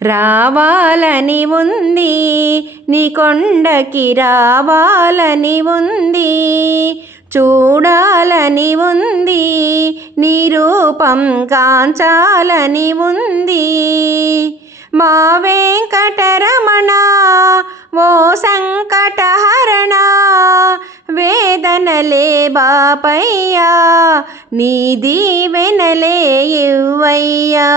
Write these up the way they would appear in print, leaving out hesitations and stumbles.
రావాలని ఉంది నీ కొండకి రావాలని ఉంది, చూడాలని ఉంది నీ రూపం కాంచాలని ఉంది. మా వెంకటరమణ ఓ సంకటహరణ, వేదనలే బాపయ్యా నీ దీవెనలే ఇవ్వయ్యా.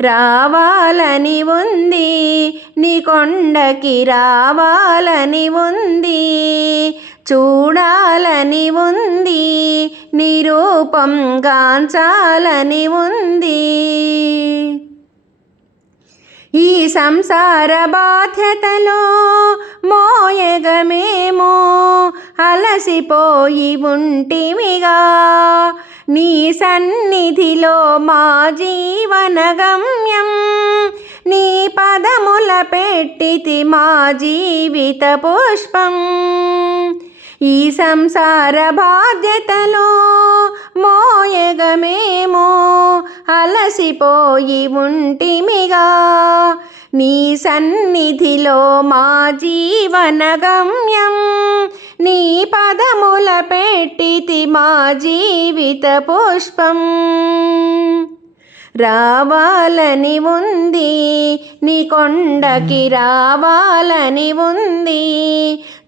రావాలని ఉంది నీ కొండకి రావాలని ఉంది, చూడాలని ఉంది నీ రూపం గాంచాలని ఉంది. ఈ సంసార బాధ్యతలో మోయగమేమో అలసిపోయి ఉంటిమిగా, నీ సన్నిధిలో మా జీవన గమ్యం, నీ పదముల పెట్టితి మా జీవిత పుష్పం. ఈ సంసార బాధ్యతలో మోయగమేమో అలసిపోయి ఉంటిమిగా, నీ సన్నిధిలో మా జీవన గమ్యం, నీ పదముల పెట్టితి మా జీవిత పుష్పం. రావాలని ఉంది నీ కొండకి రావాలని ఉంది,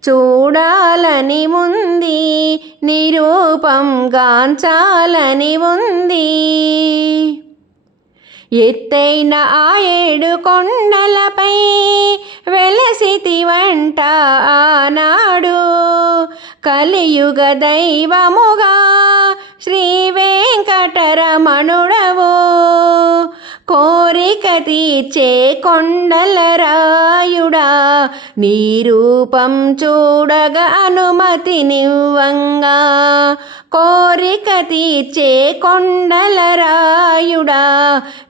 చూడాలని ఉంది నీ రూపం గాంచాలని ఉంది. ఎత్తైన ఆ 7 కొండలపై వెలసితివంట ఆనాడు, కలియుగ దైవముగా శ్రీ వెంకటరమణుడవు. కోరిక తీర్చే కొండల రాయుడా, నీ రూపం చూడగా అనుమతినివ్వంగా. కోరిక తీర్చే కొండల రాయుడా,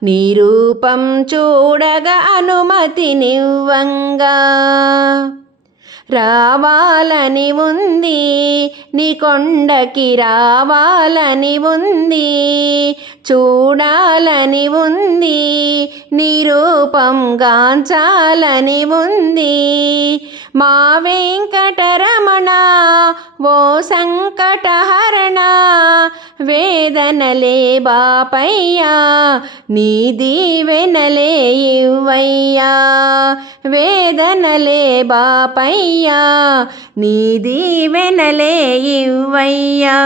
నీ రూపం చూడగా అనుమతినివ్వంగా. రావాలని ఉంది నీ కొండకి రావాలని ఉంది, చూడాలని ఉంది నీ రూపం గాంచాలని ఉంది. మా వెంకటరమణ ఓ సంకటహరణ, వేదనలే బాపయ్యా నీ దీవెనలే ఇవ్వయ్యా. వేదనలే బాపయ్యా నీ దీవెనలే ఇవ్వయ్యా.